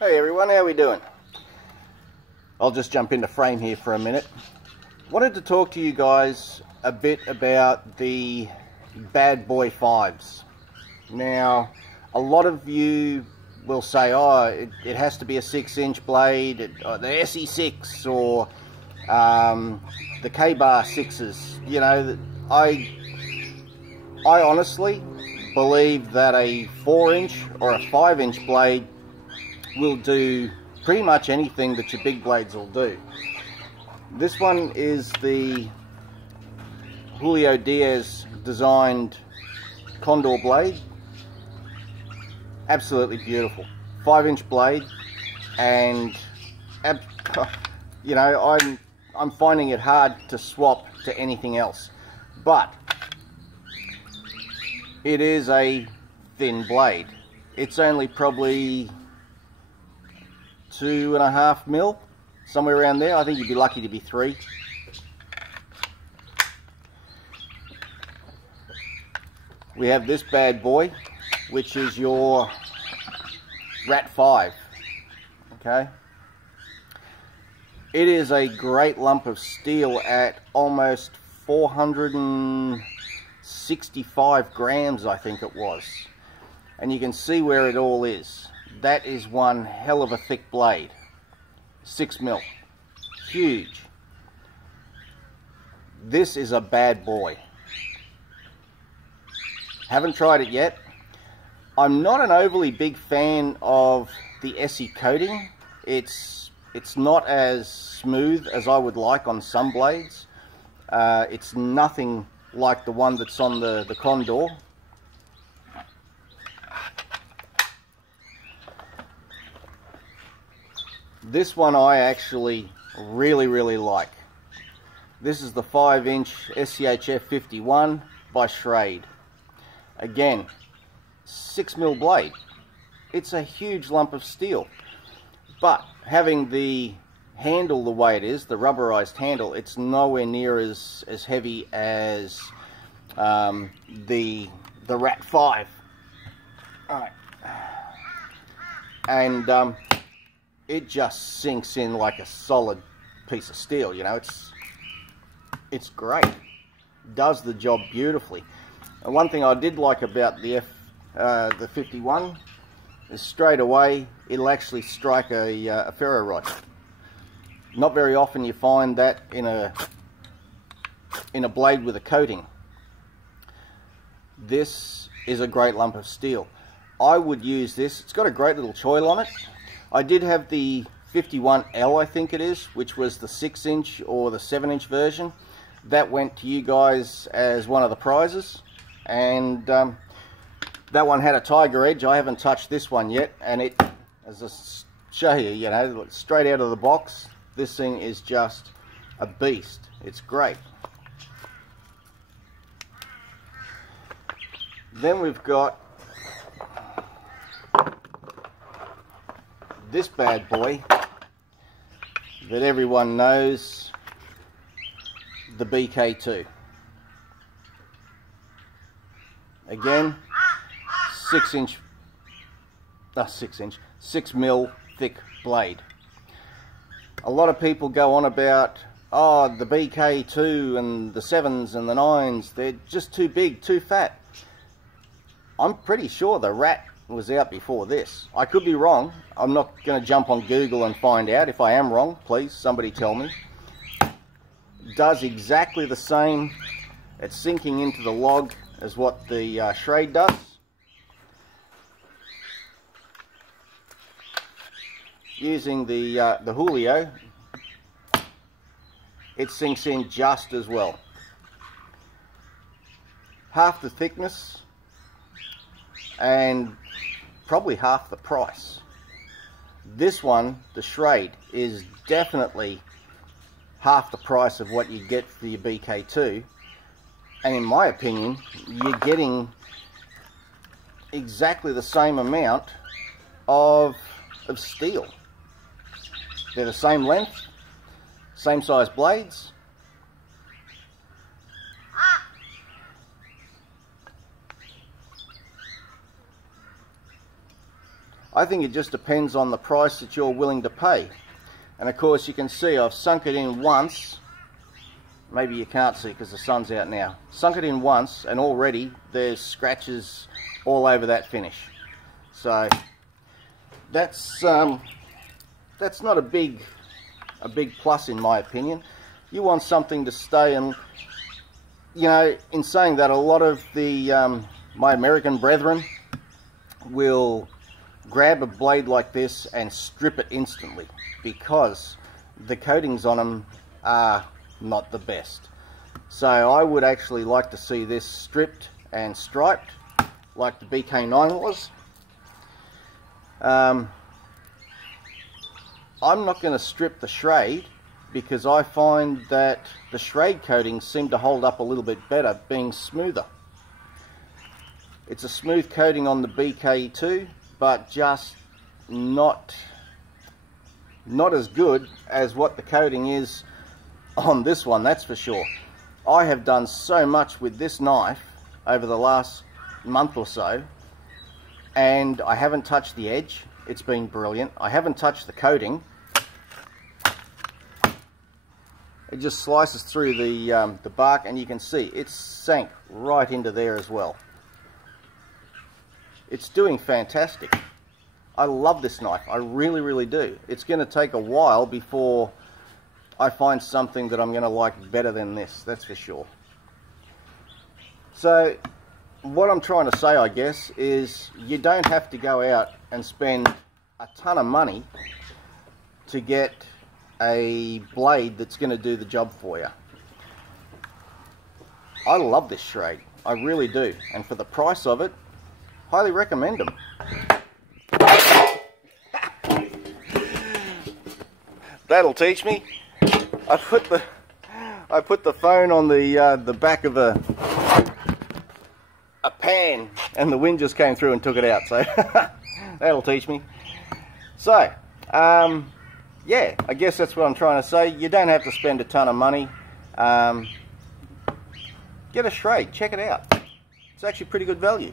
Hey everyone, how we doing? I'll just jump into frame here for a minute. Wanted to talk to you guys a bit about the Bad Boy 5s. Now, a lot of you will say, oh, it has to be a 6-inch blade, or the SE6 or the K-Bar 6s. You know, I honestly believe that a 4-inch or a 5-inch blade will do pretty much anything that your big blades will do. This one is the Julio Diaz designed Condor blade. Absolutely beautiful. 5-inch blade, and you know, I'm finding it hard to swap to anything else. But it is a thin blade. It's only probably 2.5 mil, somewhere around there. I think you'd be lucky to be 3. We have this bad boy, which is your Rat 5. Okay, it is a great lump of steel at almost 465 grams, I think it was, and you can see where it all is. That is one hell of a thick blade. 6 mil. Huge. This is a bad boy. Haven't tried it yet. I'm not an overly big fan of the SE coating. It's not as smooth as I would like on some blades. It's nothing like the one that's on the Condor. This one I actually really like. This is the 5-inch SCHF 51 by Schrade. Again, 6 mil blade. It's a huge lump of steel, but having the handle the way it is, the rubberized handle, it's nowhere near as heavy as the Rat 5. Alright. And it just sinks in like a solid piece of steel. You know, it's great. Does the job beautifully. And one thing I did like about the 51 is straight away it'll actually strike a ferro rod. Not very often you find that in a blade with a coating. This is a great lump of steel. I would use this. It's got a great little choil on it. I did have the 51L, I think it is, which was the 6-inch or the 7-inch version. That went to you guys as one of the prizes, and that one had a tiger edge. I haven't touched this one yet, and it, as I show you, you know, straight out of the box, this thing is just a beast. It's great. Then we've got this bad boy that everyone knows, the BK2. Again, 6 mil thick blade. A lot of people go on about, oh, the BK2 and the 7s and the 9s, they're just too big, too fat. I'm pretty sure the Rat was out before this. I could be wrong. I'm not going to jump on Google and find out. If I am wrong, please somebody tell me. Does exactly the same at sinking into the log as what the Schrade does. Using the Julio, it sinks in just as well. Half the thickness and probably half the price. This one, the Schrade, is definitely half the price of what you get for your BK2, and in my opinion you're getting exactly the same amount of steel. They're the same length, same size blades. I think it just depends on the price that you're willing to pay. And of course you can see I've sunk it in once. Maybe you can't see because the sun's out now. Sunk it in once and already there's scratches all over that finish. So that's not a big plus in my opinion. You want something to stay, and you know, in saying that, a lot of the my American brethren will grab a blade like this and strip it instantly because the coatings on them are not the best. So I would actually like to see this stripped and striped like the BK9 was. I'm not going to strip the Schrade because I find that the Schrade coatings seem to hold up a little bit better being smoother. It's a smooth coating on the BK2, but just not as good as what the coating is on this one, that's for sure. I have done so much with this knife over the last month or so, and I haven't touched the edge. It's been brilliant. I haven't touched the coating. It just slices through the bark, and you can see it's sank right into there as well. It's doing fantastic. I love this knife. I really, really do. It's going to take a while before I find something that I'm going to like better than this, that's for sure. So what I'm trying to say, I guess, is you don't have to go out and spend a ton of money to get a blade that's going to do the job for you. I love this Schrade. I really do. And for the price of it, highly recommend them. That'll teach me. I put the phone on the back of a pan, and the wind just came through and took it out. So that'll teach me. So yeah, I guess that's what I'm trying to say. You don't have to spend a ton of money. Get a Schrade. Check it out. It's actually pretty good value.